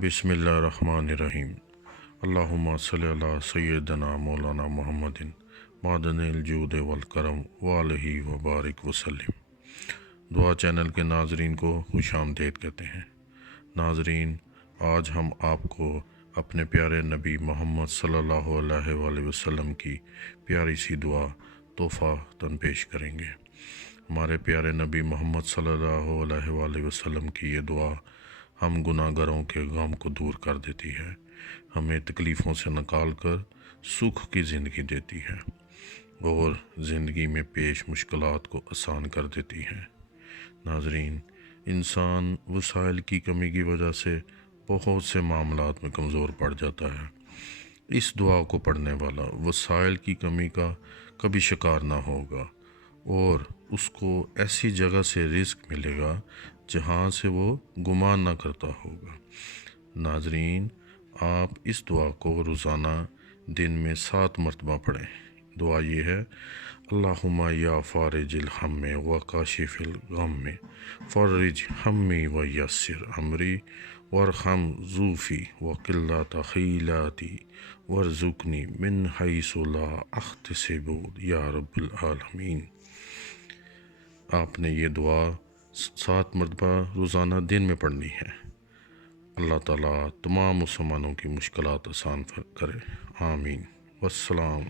بسم اللہ الرحمن الرحیم۔ اللہم صلی علی سیدنا مولانا محمد معدن الجود والکرم وآلہ وبارک وسلم۔ دعا چینل کے ناظرین کو خوش آمدید کہتے ہیں۔ ناظرین، آج ہم آپ کو اپنے پیارے نبی محمد صلی اللہ علیہ وآلہ وسلم کی پیاری سی دعا تحفہ تن پیش کریں گے۔ ہمارے پیارے نبی محمد صلی اللہ علیہ وآلہ وسلم کی یہ دعا ہم گناہ گاروں کے غم کو دور کر دیتی ہے، ہمیں تکلیفوں سے نکال کر سکھ کی زندگی دیتی ہے اور زندگی میں پیش مشکلات کو آسان کر دیتی ہے۔ ناظرین، انسان وسائل کی کمی کی وجہ سے بہت سے معاملات میں کمزور پڑ جاتا ہے۔ اس دعا کو پڑھنے والا وسائل کی کمی کا کبھی شکار نہ ہوگا اور اس کو ایسی جگہ سے رزق ملے گا جہاں سے وہ گمان نہ کرتا ہوگا۔ ناظرین، آپ اس دعا کو روزانہ دن میں 7 مرتبہ پڑھیں۔ دعا یہ ہے: اللہم یا فارج الہم و کاشف الغم فرج ہمی و یسر امری وارحم ضعفی و قلت حیلتی وارزقنی من حیث لا احتسب یا رب العالمین۔ آپ نے یہ دعا 7 مرتبہ روزانہ دن میں پڑھنی ہے۔ اللہ تعالیٰ تمام مسلمانوں کی مشکلات آسان کرے، آمین۔ والسلام۔